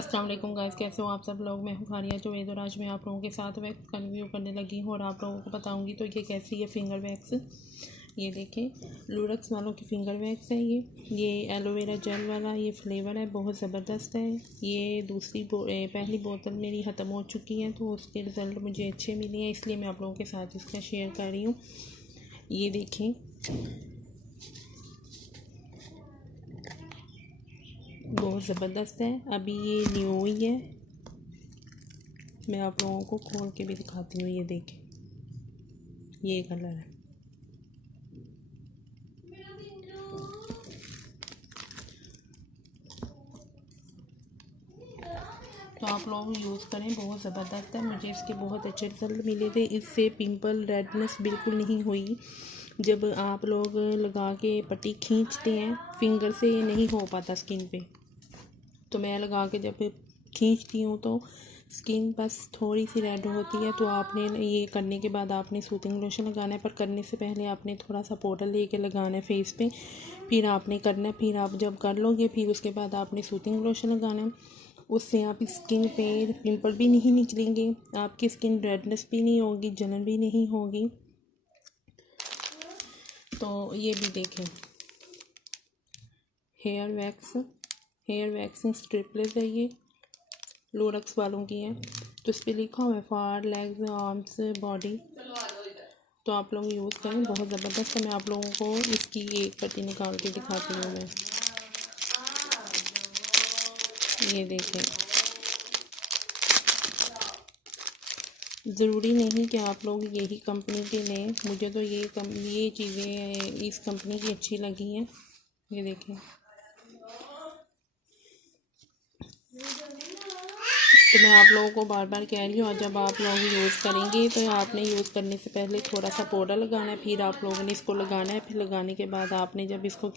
अस्सलाम वालेकुम गाइस, कैसे हो आप सब लोग। मैं हूँ खारिया जुवैद और आज मैं आप लोगों के साथ वैक्स का रिव्यू करने लगी हूँ और आप लोगों को बताऊँगी तो ये कैसी है फिंगर वैक्स। ये देखें, लूरक्स वालों की फिंगर वैक्स है। ये एलोवेरा जेल वाला ये फ्लेवर है, बहुत ज़बरदस्त है। ये पहली बोतल मेरी ख़त्म हो चुकी है तो उसके रिज़ल्ट मुझे अच्छे मिले हैं, इसलिए मैं आप लोगों के साथ इसका शेयर कर रही हूँ। ये देखें, बहुत ज़बरदस्त है। अभी ये न्यू ही है, मैं आप लोगों को खोल के भी दिखाती हूँ। ये देखें, ये कलर है। तो आप लोग यूज़ करें, बहुत ज़बरदस्त है। मुझे इसके बहुत अच्छे रिजल्ट मिले थे। इससे पिंपल रेडनेस बिल्कुल नहीं हुई। जब आप लोग लगा के पट्टी खींचते हैं, फिंगर से नहीं हो पाता स्किन पे, तो मैं लगा के जब खींचती हूँ तो स्किन बस थोड़ी सी रेड होती है। तो आपने ये करने के बाद आपने सूथिंग लोशन लगाना है, पर करने से पहले आपने थोड़ा सा पाउडर लेके लगाना है फेस पे, फिर आपने करना है। फिर आप जब कर लोगे फिर उसके बाद आपने सूथिंग लोशन लगाना है। उससे आप स्किन पे पिंपल भी नहीं निकलेंगे, आपकी स्किन रेडनेस भी नहीं होगी, जलन भी नहीं होगी। तो ये भी देखें, हेयर वैक्सिंग स्ट्रिपलेस है, ये लोरक्स वालों की है। तो इस पर लिखा हुआ है फॉर लेग्स, आर्म्स, बॉडी। तो आप लोग यूज़ करें, बहुत ज़बरदस्त है। मैं आप लोगों को इसकी एक पट्टी निकाल के दिखाती हूँ। मैं ये देखें, ज़रूरी नहीं कि आप लोग यही कंपनी के लें, मुझे तो ये चीज़ें इस कंपनी की अच्छी लगी हैं। ये देखें, तो मैं आप लोगों को बार बार कह रही हूँ, जब आप लोग यूज़ करेंगे तो आपने यूज़ करने से पहले थोड़ा सा पाउडर लगाना है, फिर आप लोगों ने इसको लगाना है। फिर लगाने के बाद आपने जब इसको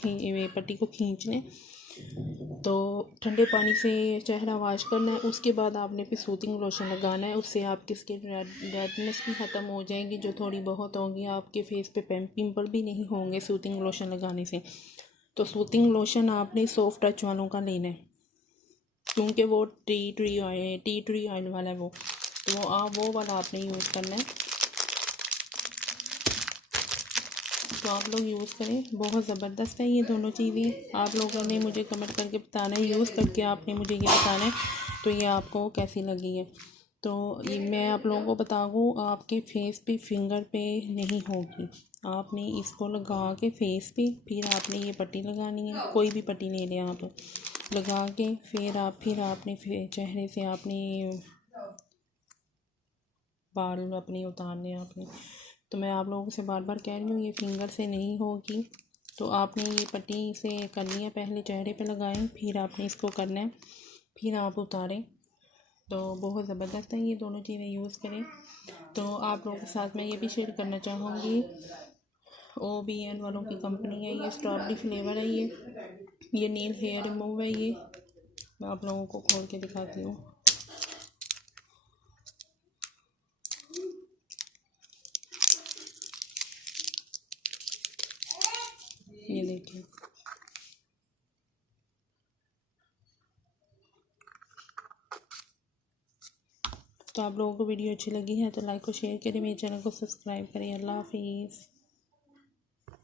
पट्टी को खींचने तो ठंडे पानी से चेहरा वॉश करना है। उसके बाद आपने फिर सूथिंग लोशन लगाना है। उससे आपकी स्किन रेडनेस भी ख़त्म हो जाएगी, जो थोड़ी बहुत होगी। आपके फेस पे पिंपल भी नहीं होंगे सूथिंग लोशन लगाने से। तो सूथिंग लोशन आपने सॉफ्ट टच वालों का लेना है, क्योंकि वो टी ट्री ऑयल वाला है। वो वाला आपने यूज़ करना है। तो आप लोग यूज़ करें, बहुत ज़बरदस्त है ये दोनों चीज़ें। आप लोगों ने मुझे कमेंट करके बताना है, यूज़ करके आपने मुझे ये बताना है तो ये आपको कैसी लगी है। तो ये मैं आप लोगों को बता दूँ, आपके फेस पे फिंगर पे नहीं होगी। आपने इसको लगा के फेस पे, फिर आपने ये पट्टी लगानी है, कोई भी पट्टी ले लें आप, लगा के फिर आपने चेहरे से आपने बाल अपने उतारने हैं आपने। तो मैं आप लोगों से बार बार कह रही हूँ, ये फिंगर से नहीं होगी। तो आपने ये पट्टी से करनी है, पहले चेहरे पे लगाएं, फिर आपने इसको करना है, फिर आप उतारें। तो बहुत ज़बरदस्त है, ये दोनों चीज़ें यूज़ करें। तो आप लोगों के साथ मैं ये भी शेयर करना चाहूँगी, OBN वालों की कंपनी है, ये स्ट्रॉबेरी फ्लेवर है। ये नील हेयर रिमूव है। ये मैं आप लोगों को खोल के दिखाती हूँ। ये देखिए, तो आप लोगों को वीडियो अच्छी लगी है तो लाइक और शेयर करें, मेरे चैनल को सब्सक्राइब करें। अल्लाह हाफिज़।